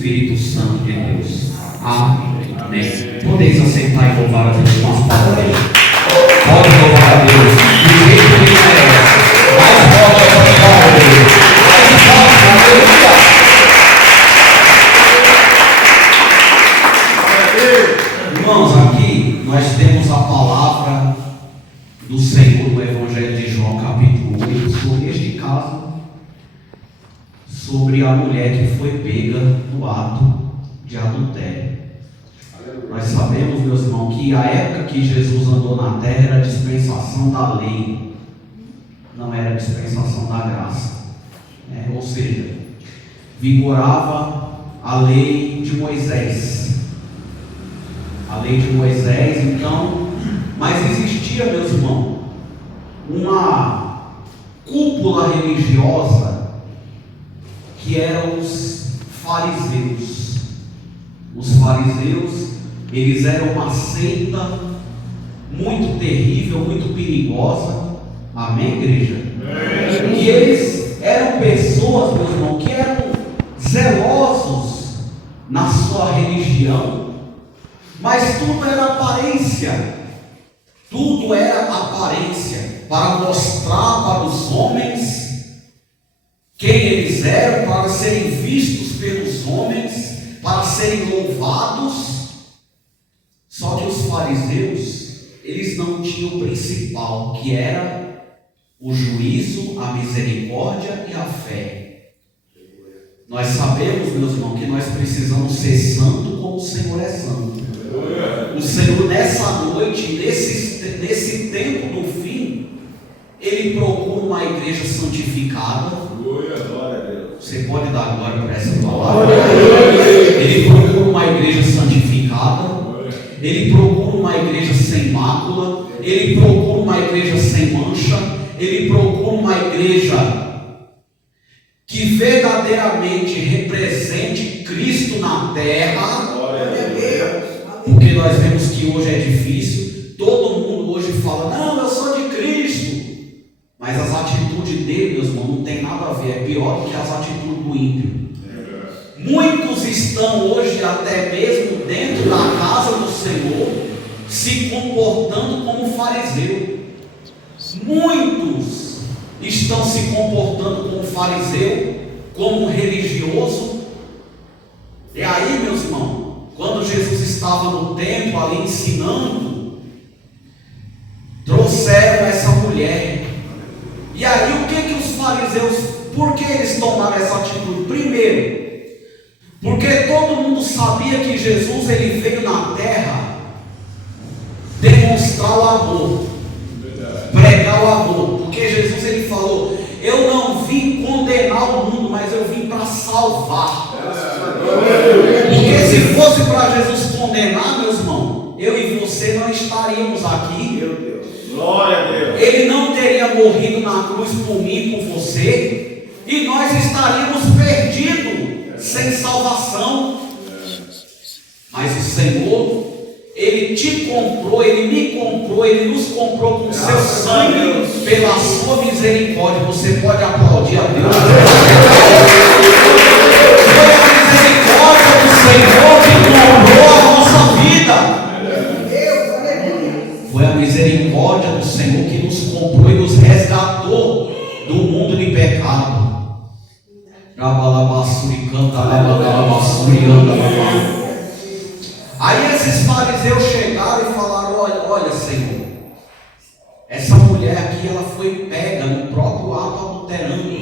Espírito Santo de Deus. Amém. Podeis aceitar e louvar a Deus com as palavras. Pode louvar a Deus do jeito que Ele merece. Mais forte essa palavra de Deus. Mais forte, aleluia. Irmãos, aqui nós temos a palavra do Senhor no Evangelho de João, capítulo 8, sobre este caso, sobre a mulher que foi pega no ato de adultério. Nós sabemos, meus irmãos, que a época que Jesus andou na terra era a dispensação da lei, não era a dispensação da graça, ou seja, vigorava a lei de Moisés. A lei de Moisés, então, mas existia, meus irmãos, uma cúpula religiosa que eram os fariseus. Os fariseus, eles eram uma seita muito terrível, muito perigosa. Amém, igreja? E eles eram pessoas, meus irmãos, que eram zelosos na sua religião, mas tudo era aparência. Tudo era aparência para mostrar para os homens quem eles eram, para serem vistos pelos homens, para serem louvados. Só que os fariseus, eles não tinham o principal, que era o juízo, a misericórdia e a fé. Nós sabemos, meus irmãos, que nós precisamos ser santo como o Senhor é santo. O Senhor, nessa noite, nesse tempo do fim, Ele procura uma igreja santificada. Você pode dar glória por essa palavra? Ele procura uma igreja santificada. Ele procura uma igreja sem mácula. Ele procura uma igreja sem mancha. Ele procura uma igreja que verdadeiramente represente Cristo na terra. Porque nós vemos que hoje é difícil. Todo mundo hoje fala: não, eu sou de Cristo. Mas as atitudes dele, meus irmãos, não tem nada a ver. É pior do que as atitudes do ímpio. Muitos estão hoje, até mesmo dentro da casa do Senhor, se comportando como fariseu. Muitos estão se comportando como fariseu, como religioso. E aí, meus irmãos, quando Jesus estava no templo ali ensinando, trouxeram essa mulher. E aí o que os fariseus, por que eles tomaram essa atitude? Primeiro, porque todo mundo sabia que Jesus, ele veio na terra demonstrar o amor, pregar o amor. Porque Jesus, ele falou: eu não vim condenar o mundo, mas eu vim para salvar. Porque se fosse para Jesus condenar, meus irmãos, eu e você não estaríamos aqui. Meu Deus. Glória a Deus. Ele não teria morrido na cruz por mim e por você, e nós estaríamos perdidos, sem salvação. Mas o Senhor, Ele te comprou, Ele me comprou, Ele nos comprou com seu sangue, pela sua misericórdia. Você pode aplaudir a Deus. Foi a misericórdia do Senhor que comprou a nossa vida. Foi a misericórdia do Senhor que nos comprou e nos resgatou do mundo de pecado. Aí esses fariseus chegaram e falaram: olha Senhor, essa mulher aqui, ela foi pega no próprio ato adulterando.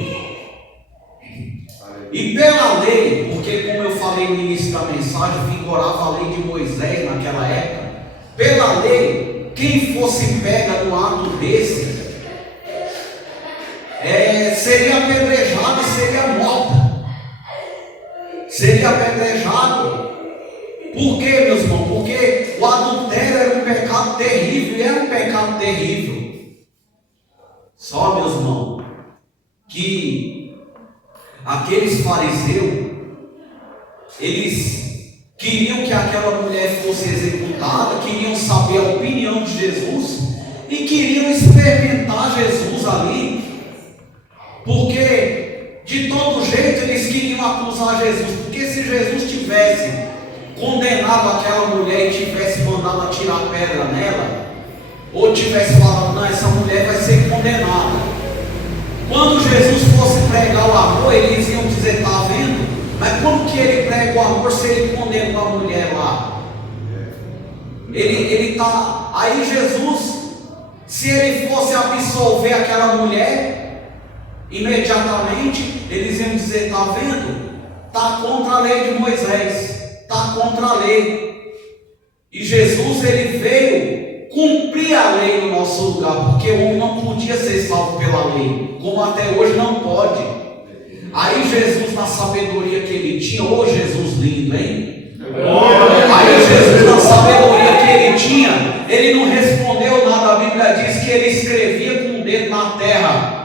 E pela lei, porque como eu falei no início da mensagem, vigorava a lei de Moisés naquela época. Pela lei, quem fosse pega no ato desse seria apedrejado e seria morta. Seria apedrejado. Por quê, meus irmãos? Porque o adultério era um pecado terrível, e era um pecado terrível. Só, meus irmãos, que aqueles fariseus, eles queriam que aquela mulher fosse executada, queriam saber a opinião de Jesus e queriam experimentar Jesus ali, porque de todo jeito eles queriam acusar Jesus, porque se Jesus tivesse condenado aquela mulher e tivesse mandado atirar pedra nela, ou tivesse falado, não, essa mulher vai ser condenada. Quando Jesus fosse pregar o amor, eles iam dizer, está vendo? Mas como que ele prega o amor se ele condena a mulher lá? Ele está... Aí Jesus, se ele fosse absolver aquela mulher, imediatamente, eles iam dizer, está vendo? Está contra a lei de Moisés, está contra a lei. E Jesus, ele veio cumprir a lei no nosso lugar, porque o homem não podia ser salvo pela lei, como até hoje não pode. Aí Jesus, na sabedoria que ele tinha, ô Jesus lindo, hein? Aí Jesus, na sabedoria que ele tinha, ele não respondeu nada. A Bíblia diz que ele escrevia com o dedo na terra.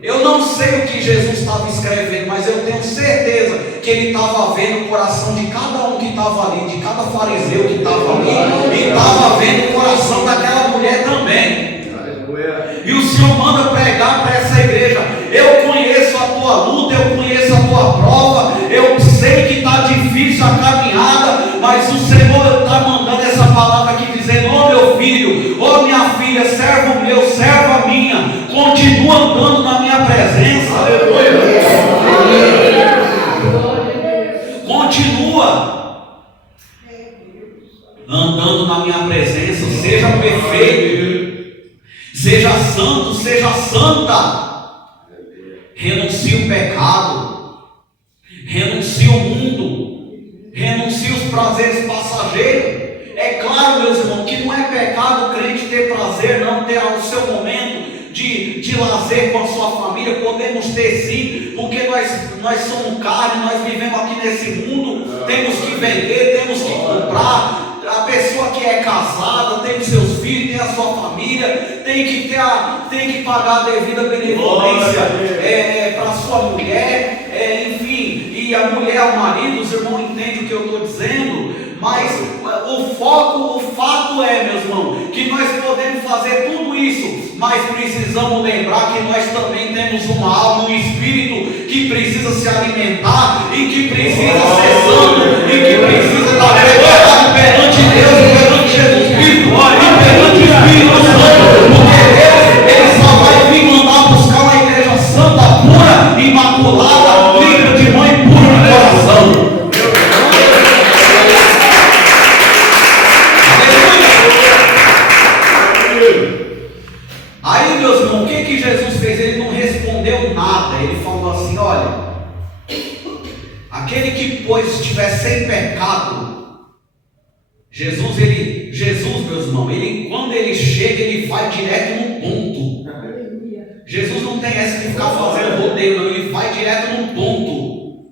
Eu não sei o que Jesus estava escrevendo, mas eu tenho certeza que ele estava vendo o coração de cada um que estava ali, de cada fariseu que estava ali, e estava vendo o coração daquela mulher também. E o Senhor manda pregar para essa igreja: eu conheço a tua luta, eu conheço a tua prova, eu sei que está difícil a caminhada, mas o Senhor está mandando essa palavra aqui dizendo: ô meu filho, ô minha filha, servo meu, serva minha, continua andando na minha presença. Continua andando na minha presença, seja perfeito, seja santo, seja santa. Renuncie o pecado, renuncie o mundo, renuncie os prazeres passageiros. É claro, meus irmãos, que não é pecado o crente ter prazer, não ter o seu momento de lazer com a sua família. Podemos ter sim, porque nós somos carne, nós vivemos aqui nesse mundo, temos que vender, temos que comprar. A pessoa que é casada tem os seus filhos, tem a sua família, tem que pagar a devida benevolência para a sua mulher, enfim, e a mulher ao marido. Os irmãos entendem o que eu estou dizendo, mas o fato é, meus irmãos, que nós podemos fazer tudo isso, mas precisamos lembrar que nós também temos uma alma, um espírito que precisa se alimentar e que precisa ser santo e que precisa estar preparado perante Deus e perante Jesus Cristo e perante o Espírito Santo, porque Deus, ele só vai vir mandar buscar uma igreja santa, pura, imaculada, livre de mãe pura no coração. Aí, meus irmãos, o que Jesus fez? Ele não respondeu nada. Ele falou assim: olha, aquele que pois estiver sem pecado. Jesus, meus irmãos, quando ele chega, ele vai direto no ponto. Jesus não tem essa de ficar fazendo rodeio, não. Ele vai direto no ponto.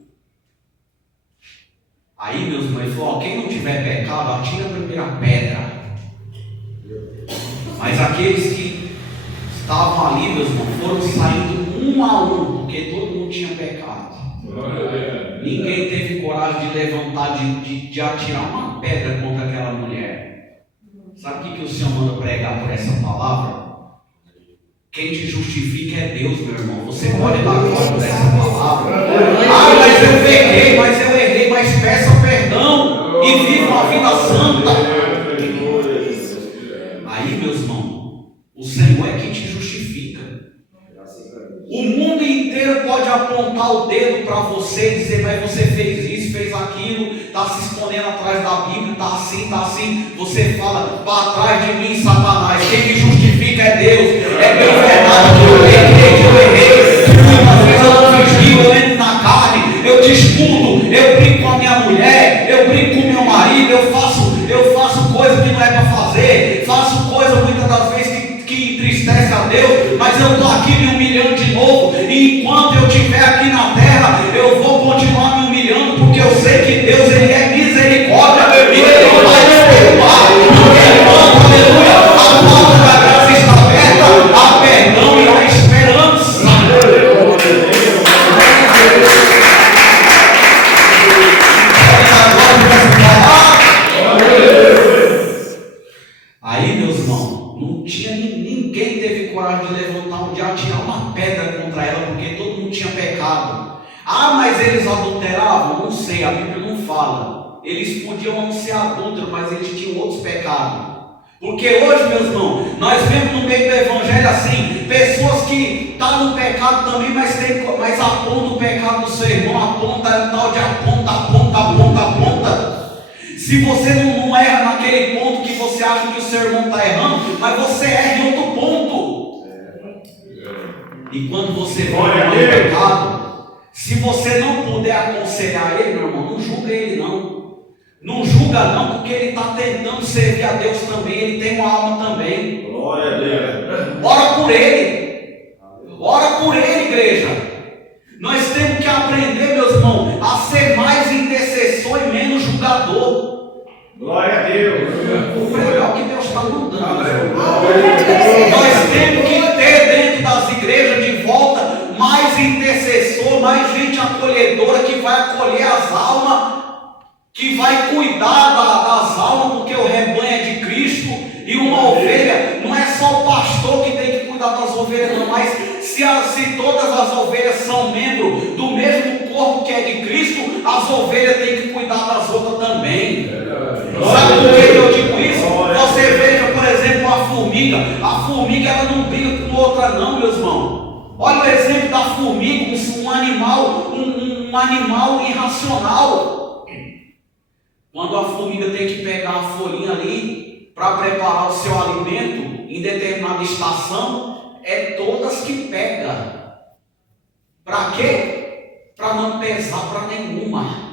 Aí, meus irmãos, ele falou: ó, quem não tiver pecado, atira a primeira pedra. Mas aqueles que estavam ali, meus irmãos, foram saindo um a um, porque todo mundo tinha pecado. Ninguém teve coragem de levantar, de atirar uma pedra contra aquela mulher. Sabe o que o Senhor manda pregar por essa palavra? Quem te justifica é Deus, meu irmão. Você pode dar glória por essa palavra. Mas eu pequei, mas eu errei, mas peça perdão e viva uma vida santa. Aí, meus irmãos, o Senhor é quem te justifica. O mundo inteiro pode apontar o dedo para você e dizer: mas você fez isso, fez aquilo, está se escondendo atrás da Bíblia, está assim. Você fala: para trás de mim, Satanás. Quem me justifica é Deus. É bem verdade que eu errei. Muitas vezes eu não fingi, eu entro na carne, eu discuto, eu brinco com a minha mulher, eu brinco com o meu marido, eu faço coisa que não é para fazer, faço coisa muitas das vezes que entristece a Deus, mas eu estou aqui me humilhando de novo, e enquanto eu estiver aqui na terra, eu vou continuar me humilhando, porque eu sei que Deus, ele é misericórdia, e ele vai me perdoar, porque enquanto, aleluia, a porta da graça está aberta, há perdão e há esperança. Aí, meus irmãos, não tinha ninguém teve coragem de levantar de atirar uma pedra contra ela, porque todo mundo tinha pecado. fala. Eles podiam não ser adúlteros, mas eles tinham outros pecados. Porque hoje, meus irmãos, nós vemos no meio do evangelho assim, pessoas que estão no pecado também, mas apontam o pecado do seu irmão, aponta tal de aponta. Se você não erra naquele ponto que você acha que o seu irmão está errando, mas você erra em outro ponto. E quando você vai no pecado, se você não puder aconselhar ele, meu irmão, não julga ele não. Não julga não, porque ele está tentando servir a Deus também, ele tem uma alma também. Glória a Deus. Ora por ele. Ora por ele, igreja. Nós temos que aprender, meus irmãos, a ser mais intercessor e menos julgador. Glória a Deus. É o que Deus está mandando. Nós temos que ter dentro das igrejas de volta mais intercessor, mais gente acolhedora que vai acolher as almas, que vai cuidar das almas, porque o rebanho é de Cristo. E uma ovelha, não é só o pastor que tem que cuidar das ovelhas, não, mas se todas as ovelhas são membros do mesmo corpo que é de Cristo, as ovelhas têm que cuidar das outras também. Sabe por que eu digo isso? Você veja, por exemplo, a formiga ela não briga com outra não, meus irmãos. Olha o exemplo da formiga, um animal irracional. Quando a formiga tem que pegar a folhinha ali para preparar o seu alimento em determinada estação, é todas que pega. Para quê? Para não pesar para nenhuma.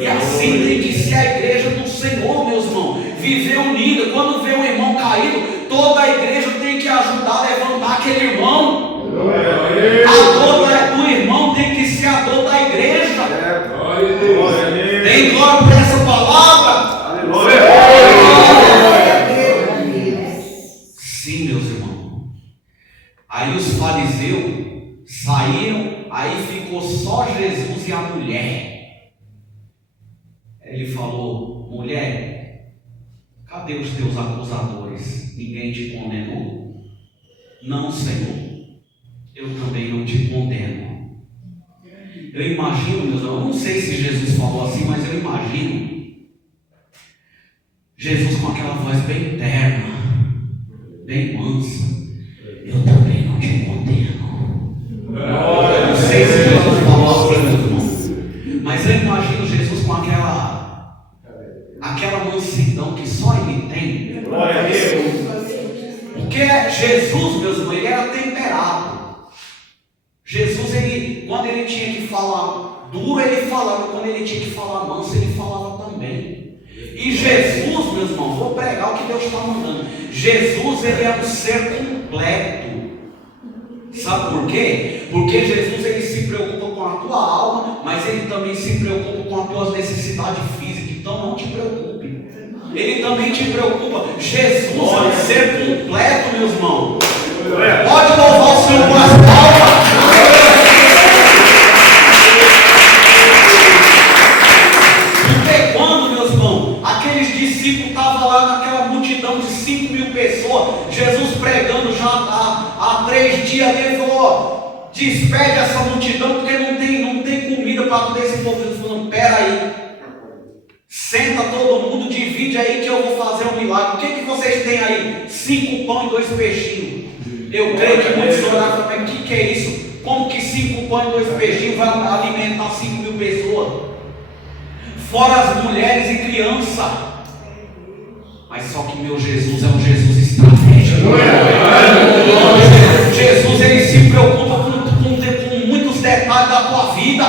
E assim tem que ser a igreja do Senhor, meus irmãos. Viver unida. Quando vê um irmão caído, toda a igreja tem que ajudar a levantar aquele irmão. A dor do irmão tem que ser a dor da igreja. Tem glória por essa palavra? Sim, meus irmãos. Aí os fariseus saíram, aí ficou só Jesus e a mulher. Ele falou: mulher, cadê os teus acusadores? Ninguém te condenou? Não, Senhor, eu também não te condeno. Eu imagino, meus irmãos, eu não sei se Jesus falou assim, mas eu imagino Jesus com aquela voz bem terna, bem mansa: eu também não te condeno. Eu não sei se Jesus falou assim, meus irmãos, mas eu imagino Jesus com aquela mansidão que só ele tem. Glória a Deus. Porque Jesus, meus irmãos, ele era temperado. Jesus, quando ele tinha que falar duro, ele falava. Quando ele tinha que falar manso, ele falava também. E Jesus, meus irmãos, vou pregar o que Deus está mandando. Jesus, ele é um ser completo. Sabe por quê? Porque Jesus, ele se preocupa com a tua alma, mas ele também se preocupa com as tuas necessidades físicas. Então não te preocupe. Ele também te preocupa. Jesus é um ser completo, meus irmãos. Pode louvar o Senhor com as palmas. Porque quando, meus irmãos, aqueles discípulos estavam lá naquela multidão de 5.000 pessoas, Jesus pregando já há 3 dias, ele falou: despede essa multidão, porque não tem comida para todo esse povo. Ele falou: pera aí, senta todo mundo, divide aí que eu vou fazer um milagre. O que vocês têm aí? 5 pão e 2 peixinhos. Eu creio que muitos oraram também: o que é isso? Como que 5 pão e 2 peixinhos vai alimentar 5.000 pessoas? Fora as mulheres e crianças. Mas só que meu Jesus é um Jesus estratégico. Jesus, ele se preocupa com muitos detalhes da tua vida.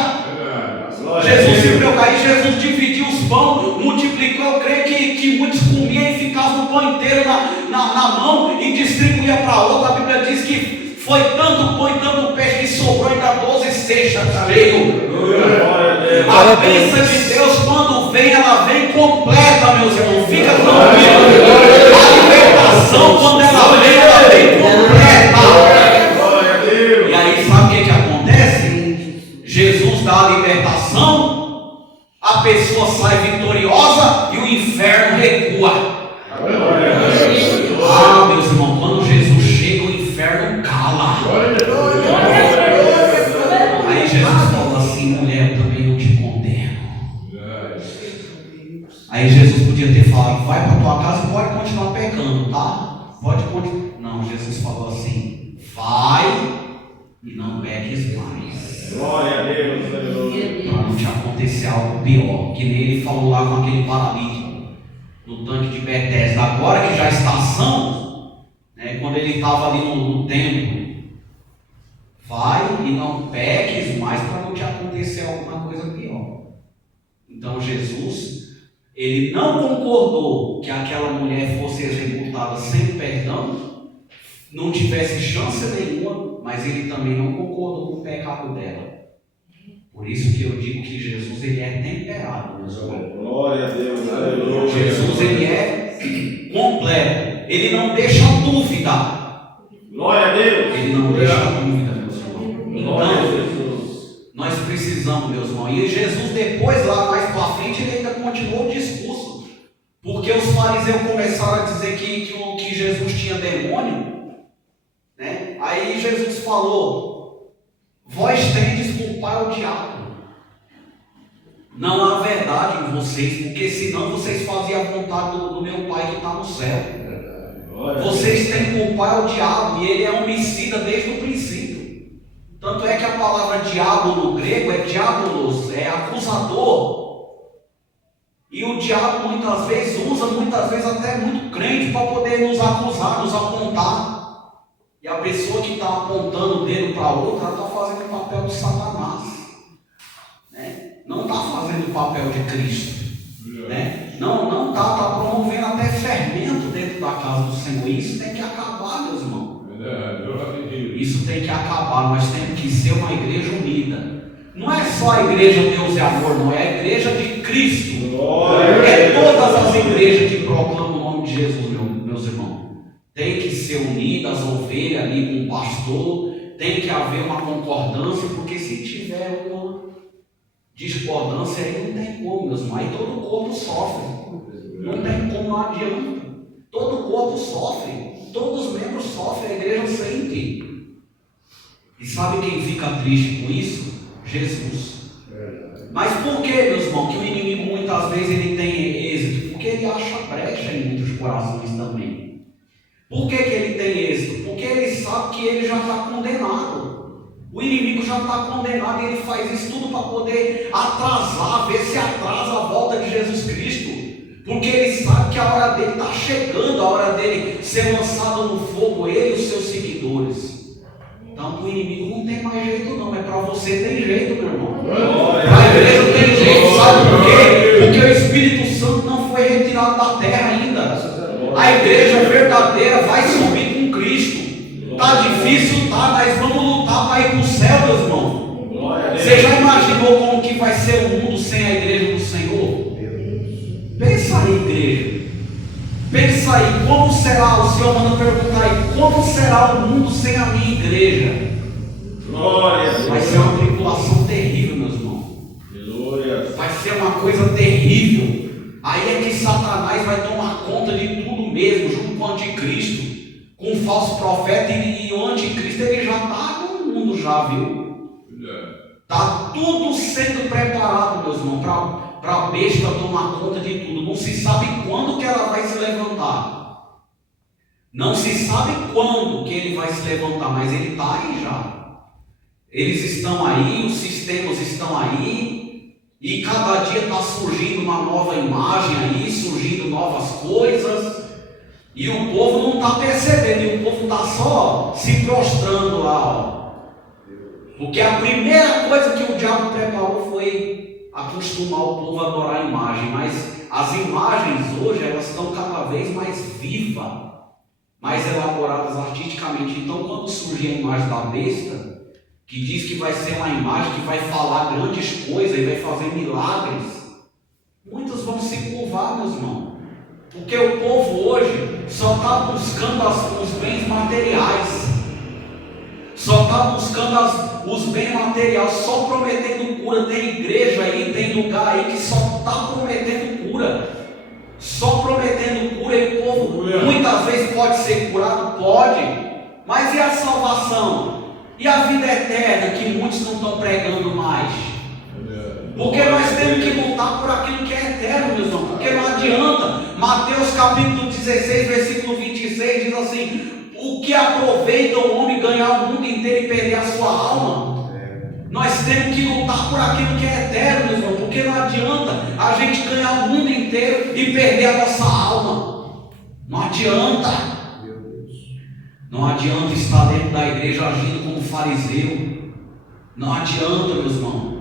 Jesus se preocupa. Aí Jesus dividiu os pães, multiplicou. Eu creio que muitos comiam e ficavam o pão inteiro na mão e distribuía para outra. A Bíblia diz que foi tanto pão e tanto peixe que sobrou ainda 12 cestas cheias. A bênção de Deus, quando vem, ela vem completa, meus irmãos. Fica tranquilo. A libertação, quando ela vem completa. E aí, sabe o que acontece? Jesus dá a libertação, a pessoa sai vitoriosa e o inferno recua. Ah, meus irmãos, quando Jesus chega, o inferno cala. Aí Jesus falou assim: mulher, eu também não te condeno. Aí Jesus podia ter falado, vai para tua casa e pode continuar pecando, tá? Pode continuar. Não, Jesus falou assim, vai e não peques mais. Glória a Deus, aleluia. Para não te acontecer algo pior. Que nem ele falou lá com aquele paralítico no tanque de Betesda. Agora que já está são, né, quando ele estava ali no templo, vai e não peques mais para não te acontecer alguma coisa pior. Então Jesus, ele não concordou que aquela mulher fosse executada sem perdão, não tivesse chance nenhuma, mas ele também não concordou com o pecado dela. Por isso que eu digo que Jesus, ele é temperado. Glória a Deus, aleluia. Jesus, ele é completo. Ele não deixa dúvida. Glória a Deus. Ele não deixa dúvida, meus irmãos. Glória a Então, Jesus. nós precisamos, meus irmãos. E Jesus, depois, lá mais para frente, ele ainda continuou o discurso. Porque os fariseus começaram a dizer que Jesus tinha demônio. Né? Aí Jesus falou, vós tendes por pai o diabo. Não há verdade em vocês, porque senão vocês faziam a vontade do meu pai que está no céu. Vocês têm por pai o diabo, e ele é homicida desde o princípio. Tanto é que a palavra diabo no grego é diabolos, é acusador. E o diabo muitas vezes usa, até muito crente para poder nos acusar, nos apontar. E a pessoa que está apontando o dedo para a outra, ela está fazendo o papel de Satanás. Né? Não está fazendo o papel de Cristo. Né? Não está promovendo até fermento dentro da casa do Senhor. Isso tem que acabar, meus irmãos. Isso tem que acabar. Nós temos que ser uma igreja unida. Não é só a igreja Deus e Amor, não é a igreja de Cristo. É todas as igrejas que proclamam o nome de Jesus, meus irmãos. Tem que ser unida as ovelhas ali com o pastor. Tem que haver uma concordância, porque se tiver uma discordância aí não tem como, meus irmãos. Aí todo o corpo sofre. Não tem como, não adianta. Todo o corpo sofre. Todos os membros sofrem, a igreja sente. E sabe quem fica triste com isso? Jesus. Mas por que, meus irmãos, que o inimigo muitas vezes ele tem êxito? Porque ele acha brecha em muitos corações também. Por que ele tem êxito? Porque ele sabe que ele já está condenado. O inimigo já está condenado e ele faz isso tudo para poder atrasar, ver se atrasa a volta de Jesus Cristo. Porque ele sabe que a hora dele está chegando, a hora dele ser lançado no fogo, ele e os seus seguidores. Então o inimigo não tem mais jeito não, mas para você tem jeito, meu irmão. Para a igreja tem jeito, sabe por quê? Porque o Espírito Santo não foi retirado da terra ainda. A igreja verdadeira vai subir com Cristo. Está difícil, tá, mas vamos lutar para ir para o céu, meus irmãos. Você já imaginou como que vai ser o mundo sem a igreja do Senhor? Pensa aí, igreja. Pensa aí, como será, o Senhor manda perguntar aí, como será o mundo sem a minha igreja? Glória. Vai ser uma tribulação terrível, meus irmãos. Glória. Vai ser uma coisa terrível. Aí é que Satanás vai tomar conta de tudo mesmo, junto com o anticristo, com o falso profeta, e o anticristo ele já está no mundo, já viu? Está tudo sendo preparado, meus irmãos, para a besta tomar conta de tudo. Não se sabe quando que ela vai se levantar. Não se sabe quando que ele vai se levantar, mas ele está aí já. Eles estão aí, os sistemas estão aí, e cada dia está surgindo uma nova imagem aí, surgindo novas coisas, e o povo não está percebendo, e o povo está só se prostrando lá, ó. Porque a primeira coisa que o diabo preparou foi acostumar o povo a adorar a imagem, mas as imagens hoje elas estão cada vez mais vivas, mais elaboradas artisticamente. Então quando surgir a imagem da besta, que diz que vai ser uma imagem que vai falar grandes coisas e vai fazer milagres, muitos vão se curvar, meus irmãos, porque o povo hoje só está buscando os bens materiais, só está buscando os bens materiais, só prometendo cura. Tem igreja aí, tem lugar aí que só está prometendo cura, só prometendo cura, e o povo muitas vezes pode ser curado, pode, mas e a salvação? E a vida eterna que muitos não estão pregando mais? Porque nós temos que lutar por aquilo que é eterno, meus irmãos. Porque não Mateus capítulo 16, versículo 26 diz assim: o que aproveita o homem ganhar o mundo inteiro e perder a sua alma? Nós temos que lutar por aquilo que é eterno, meu irmão, porque não adianta a gente ganhar o mundo inteiro e perder a nossa alma. Não adianta. Não adianta estar dentro da igreja agindo como fariseu. Não adianta, meus irmãos.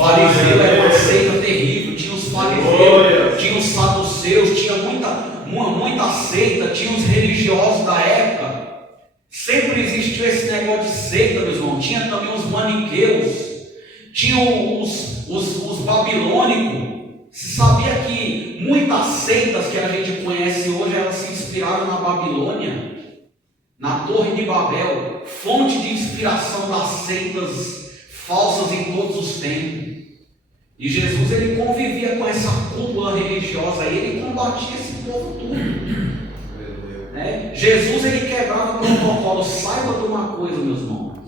Fariseu era uma seita terrível. Tinha os fariseus, tinha os saduceus, tinha muita seita, tinha os religiosos da época. Sempre existiu esse negócio de seita, meus irmãos. Tinha também os maniqueus, tinha os babilônicos. Se sabia que muitas seitas que a gente conhece hoje, elas se inspiraram na Babilônia, na Torre de Babel, fonte de inspiração das seitas falsas em todos os tempos. E Jesus, ele convivia com essa cúpula religiosa e ele combatia esse povo tudo. Jesus, ele quebrava protocolo. Saiba de uma coisa, meus irmãos: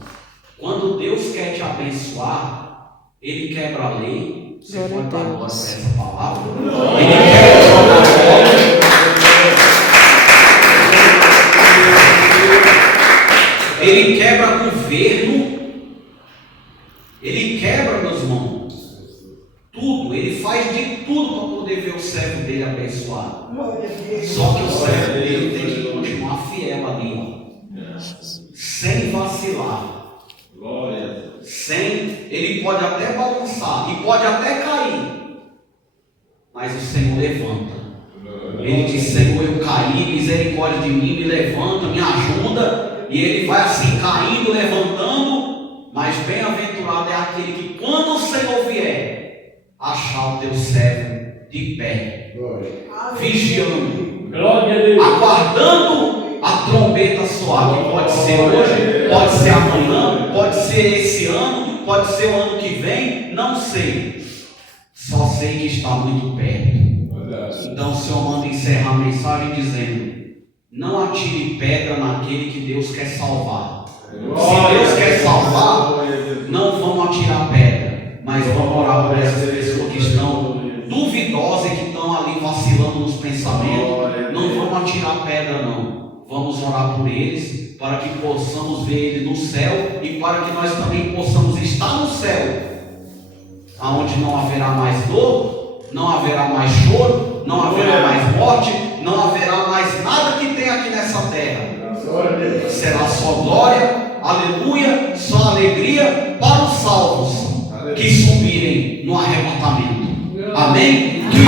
quando Deus quer te abençoar, ele quebra a lei. Você pode dar glória para essa palavra? Ele quebra o protocolo. Ele quebra governo. Ele quebra, meus irmãos, tudo. Ele faz de tudo para poder ver o servo dele abençoado. Só que o servo dele tem que continuar fiel ali, sem vacilar. Ele pode até balançar e pode até cair, mas o Senhor levanta. Ele diz: Senhor, eu caí, misericórdia de mim, me levanta, me ajuda. E ele vai assim caindo, levantando. Mas bem-aventurado é aquele que, quando o Senhor vier, achar o teu servo de pé, vigiando, aguardando a trombeta soar, que pode ser hoje, pode ser amanhã, pode ser esse ano, pode ser o ano que vem, não sei. Só sei que está muito perto. Então o Senhor manda encerrar a mensagem dizendo: não atire pedra naquele que Deus quer salvar. Se Deus quer salvar, não vamos atirar pedra, mas vamos orar por essas pessoas que estão duvidosas e que estão ali vacilando nos pensamentos. Não vamos atirar pedra, não. Vamos orar por eles, para que possamos ver ele no céu e para que nós também possamos estar no céu, aonde não haverá mais dor, não haverá mais choro, não haverá mais morte, não haverá mais nada que tem aqui nessa terra. Será só glória, aleluia, só alegria para os salvos que subirem no arrebatamento. Amém? Que